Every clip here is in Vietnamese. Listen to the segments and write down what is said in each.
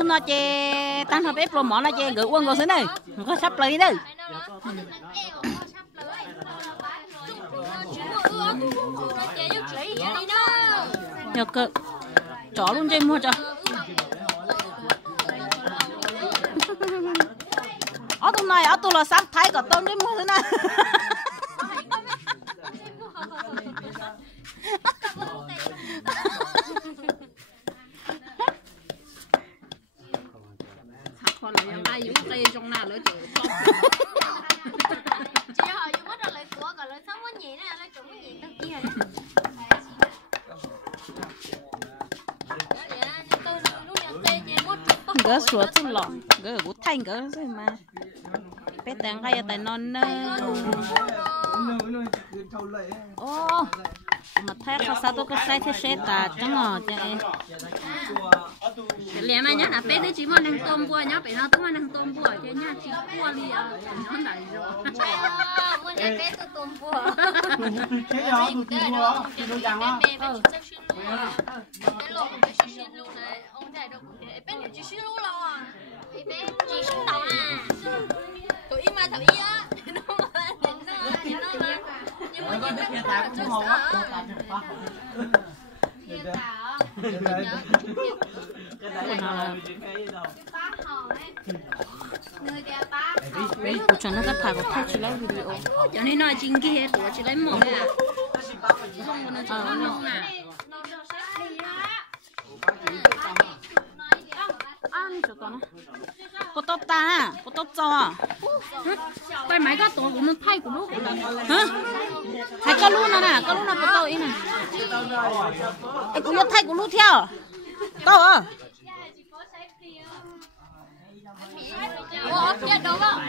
tôi nói chè tăng hợp ép rồi mỏ là chè gửi quân rồi xứ này có sắp lấy đây nhờ cơ chó luôn chê mua cho ở tôi này ở tôi là sắp thái cả tôm chê mua thế này còn là ai dùng tê trong nào nữa chị họ dùng mất rồi lại của còn lại sống có nhẹ nè lại trúng cái gì tất kia gỡ sủa tôi lọ gỡ bút thanh gỡ rồi mà bé tàng ngay ở tại non ô mà thấy sao sao tôi có sai thế xe ta chẳng ngờ chạy lẽ mà nhá là bé đấy chỉ mà đang tôm bùa nhá bé nó cũng mà đang tôm bùa chứ nhá chỉ bùa đi à nó này rồi muốn để bé tôi tôm bùa thế giờ tụi bùa thì tôi rằng á bé lộ bé chỉ xin luôn này ông thầy đâu cũng bé chỉ xin luôn rồi bé chỉ xin tao à tụi im mà thằng ý á nó mà nhưng mà những cái ta cũng không á bé của chồng nó rất thà có thay chỉ lấy video cho nên nói chính kia của chỉ lấy một nè không có nó chỉ lấy một nè ăn cho con có tốt ta có tốt cho tay máy có tổ của nó thay của lúc hả thay có luôn nè có luôn là có tội nè cũng như thay của lúc theo to à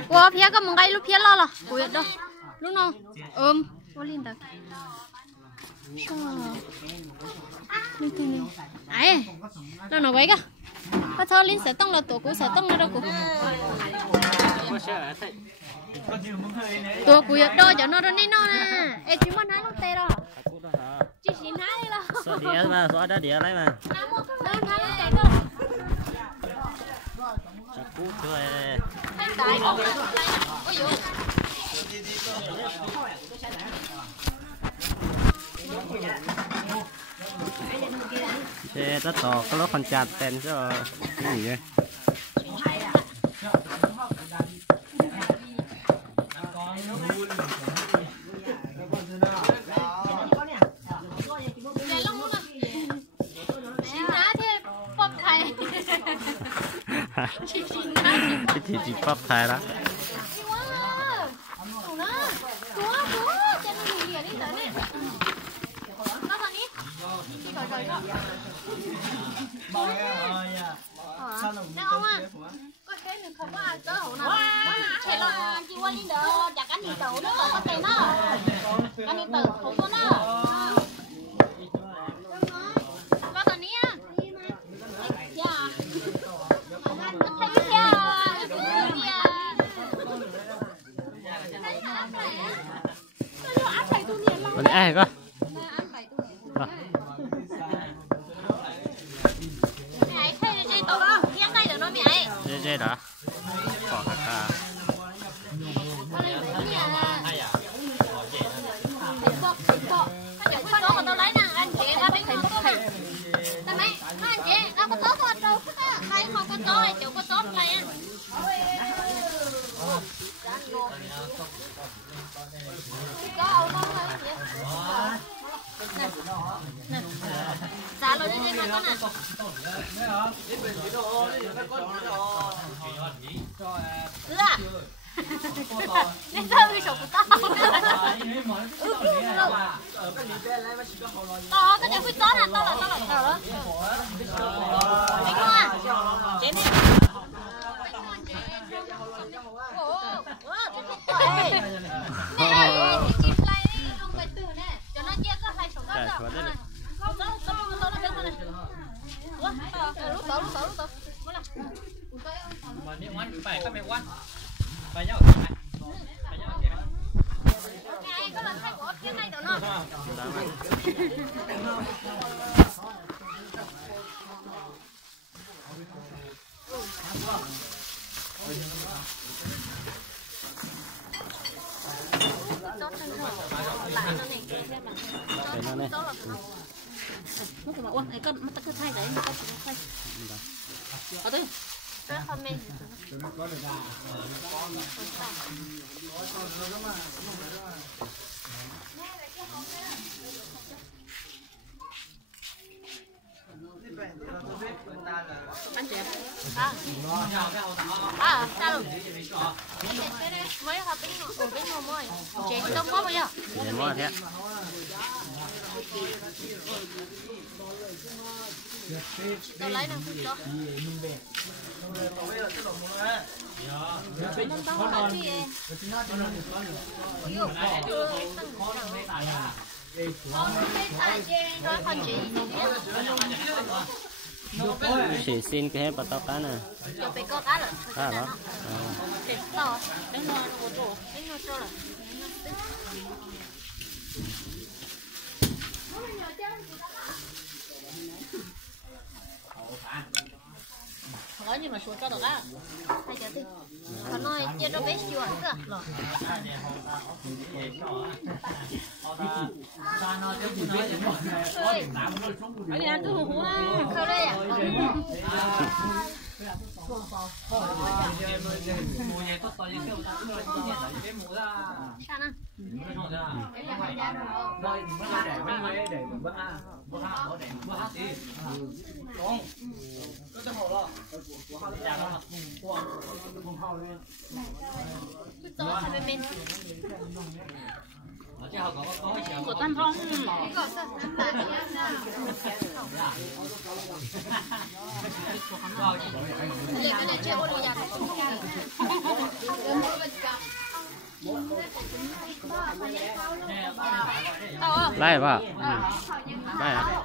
ủa phía có một cái lúc phía lo của đâu lúc nào có liên tục ấy nó nói vậy cơ có thơ linh sẽ tông là tổ của sẽ tông là đâu của tổ của đâu cho nó đi nó nè em chỉ muốn hái lúc tê đó chỉ xin hái là xóa đĩa mà xóa đá đĩa lấy mà đâu hái lúc tê cơ chặt cú chơi thế tất tỏ có lúc còn chặt tên cho cái gì vậy cái gì chỉ bắp thái đó không à có thế mình không có ai tới hậu nào chạy lo chị qua đi đỡ chặt anh đi tàu nó còn có tiền đó anh đi tàu không có nó lo tao ní á dạ còn ai cơ dê đó bỏ cả cả Xả rồi đi mà con nè. À? Nên thơ cái sổ của tao. To cái này phải to nè, to là đó. Đánh không à? Chế này. mà nếu ăn phải các mẹ ăn phải nhau phải nhau Ngày có lần thay của phía này đó nó. Chót chân rồi. Lại nó này kia xem mà. Để nó này. Nó cũng bảo ôi, cái con nó cứ thay đấy, nó cứ thay. Ở đây. Cái comment. Ăn chè. À, sao rồi? Mới học tính ngồi mới. Chè đông quá bây giờ. Để mua thế. Tôi lấy nè, cho. Mông tao là gì vậy? Con thấy tài chê rồi con chị Chỉ xin cái hết bắt tóc cá nè. cho bị có cá rồi. Cá đó. Để to, đánh ngon của tổ, đánh ngon cho là. Nói nhưng mà số cho được á. Hay giờ đi. Còn nói chưa cho bé chưa nữa. Rồi. Ở nhà cứ hú hú á. Sao đây à? Sao nè? Tôi phải bên Của Tam Phong. để chơi ô đồ giặt. Lại vào. Lại à?